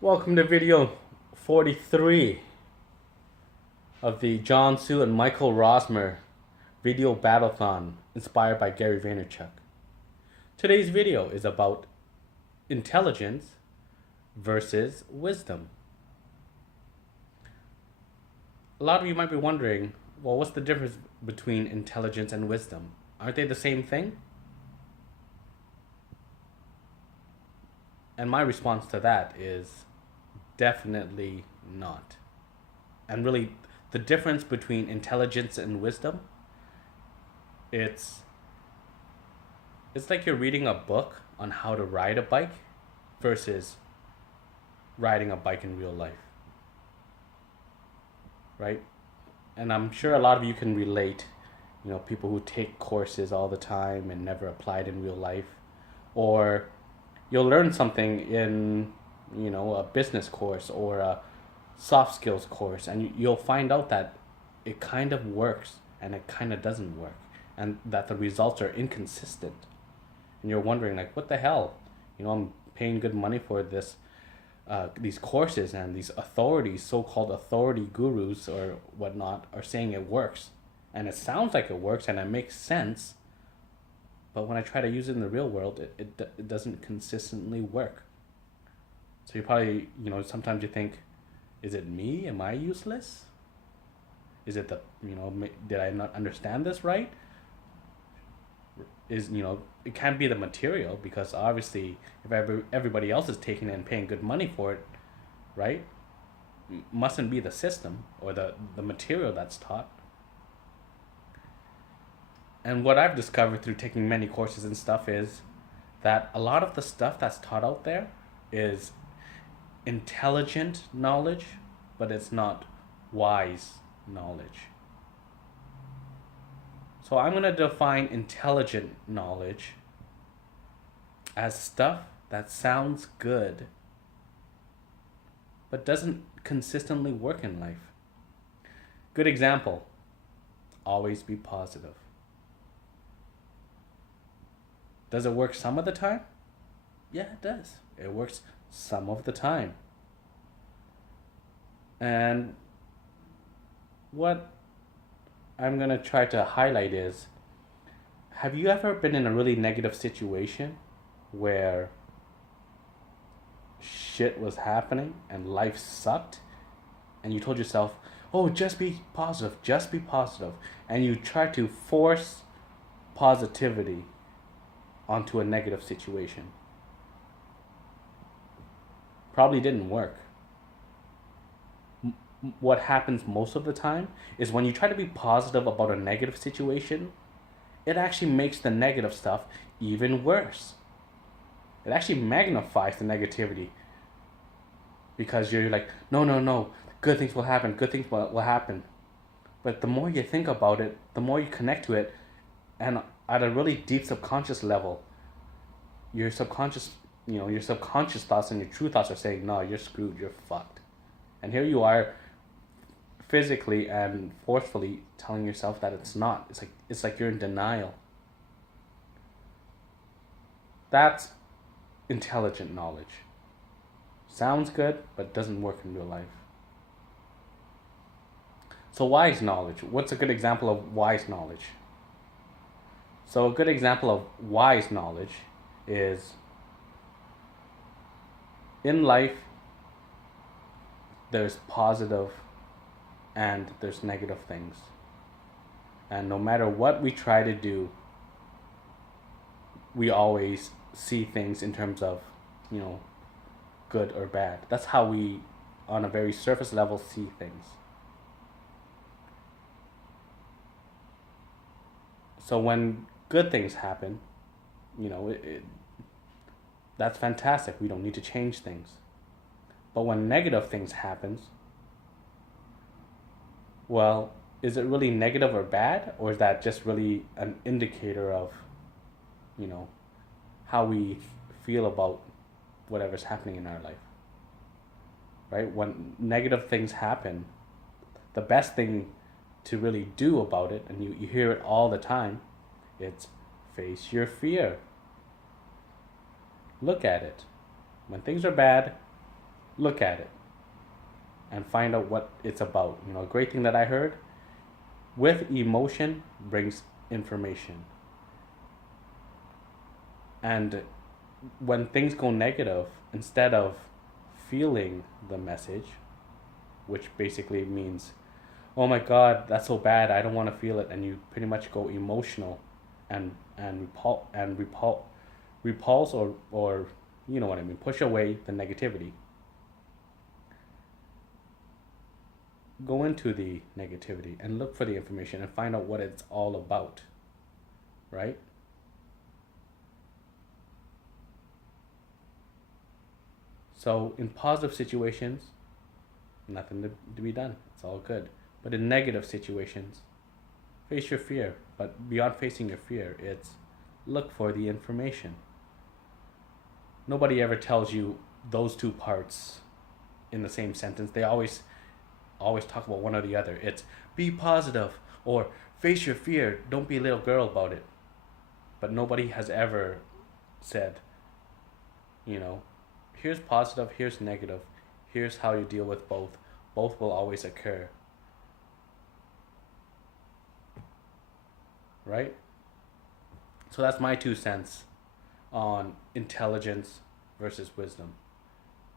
Welcome to video 43 of the John Sue and Michael Rosmer video battlethon inspired by Gary Vaynerchuk. Today's video is about intelligence versus wisdom. A lot of you might be wondering, well, what's the difference between intelligence and wisdom? Aren't they the same thing? And my response to that is definitely not. And really, the difference between intelligence and wisdom, it's like you're reading a book on how to ride a bike versus riding a bike in real life. Right? And I'm sure a lot of you can relate, people who take courses all the time and never apply it in real life. Or you'll learn something in, a business course or a soft skills course, and you'll find out that it kind of works and it kind of doesn't work, and that the results are inconsistent. And you're wondering, like, what the hell? I'm paying good money for this, these courses, and these authorities, so-called authority gurus or whatnot, are saying it works, and it sounds like it works and it makes sense. But when I try to use it in the real world, it doesn't consistently work. So you probably, sometimes you think, is it me? Am I useless? Is it did I not understand this right? It can't be the material, because obviously if everybody else is taking it and paying good money for it, right? Mustn't be the system or the material that's taught. And what I've discovered through taking many courses and stuff is that a lot of the stuff that's taught out there is intelligent knowledge, but it's not wise knowledge. So I'm going to define intelligent knowledge as stuff that sounds good, but doesn't consistently work in life. Good example, always be positive. Does it work some of the time? Yeah, it does. It works some of the time. And what I'm going to try to highlight is, have you ever been in a really negative situation where shit was happening and life sucked, and you told yourself, oh, just be positive, and you try to force positivity onto a negative situation? Probably didn't work. What happens most of the time is when you try to be positive about a negative situation, it actually makes the negative stuff even worse. It actually magnifies the negativity, because you're like, no, good things will happen, will happen. But the more you think about it, the more you connect to it, and at a really deep subconscious level, your subconscious thoughts and your true thoughts are saying, no, you're screwed, you're fucked. And here you are, physically and forcefully telling yourself that it's not. It's like you're in denial. That's intelligent knowledge. Sounds good, but doesn't work in real life. So wise knowledge. What's a good example of wise knowledge? So a good example of wise knowledge is, in life, there's positive and there's negative things. And no matter what we try to do, we always see things in terms of, good or bad. That's how we, on a very surface level, see things. So when good things happen, that's fantastic. We don't need to change things. But when negative things happens, well, is it really negative or bad? Or is that just really an indicator of, how we feel about whatever's happening in our life? Right? When negative things happen, the best thing to really do about it, and you hear it all the time, it's face your fear. Look at it. When things are bad, look at it and find out what it's about. A great thing that I heard, with emotion brings information. And when things go negative, instead of feeling the message, which basically means, oh my god, that's so bad, I don't want to feel it, and you pretty much go emotional and repulse, or you know what I mean, push away the negativity. Go into the negativity and look for the information and find out what it's all about, right? So in positive situations, nothing to be done. It's all good. But in negative situations, face your fear. But beyond facing your fear, it's look for the information. Nobody ever tells you those two parts in the same sentence. They always talk about one or the other. It's be positive or face your fear. Don't be a little girl about it. But nobody has ever said, you know, here's positive, here's negative, here's how you deal with both. Both will always occur. Right? So that's my 2 cents on intelligence versus wisdom.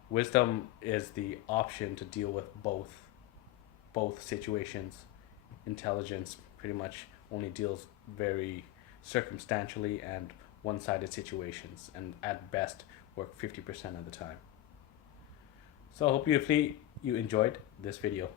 Wisdom is the option to deal with both situations. Intelligence pretty much only deals very circumstantially and one-sided situations, and at best work 50% of the time. So I hope you enjoyed this video.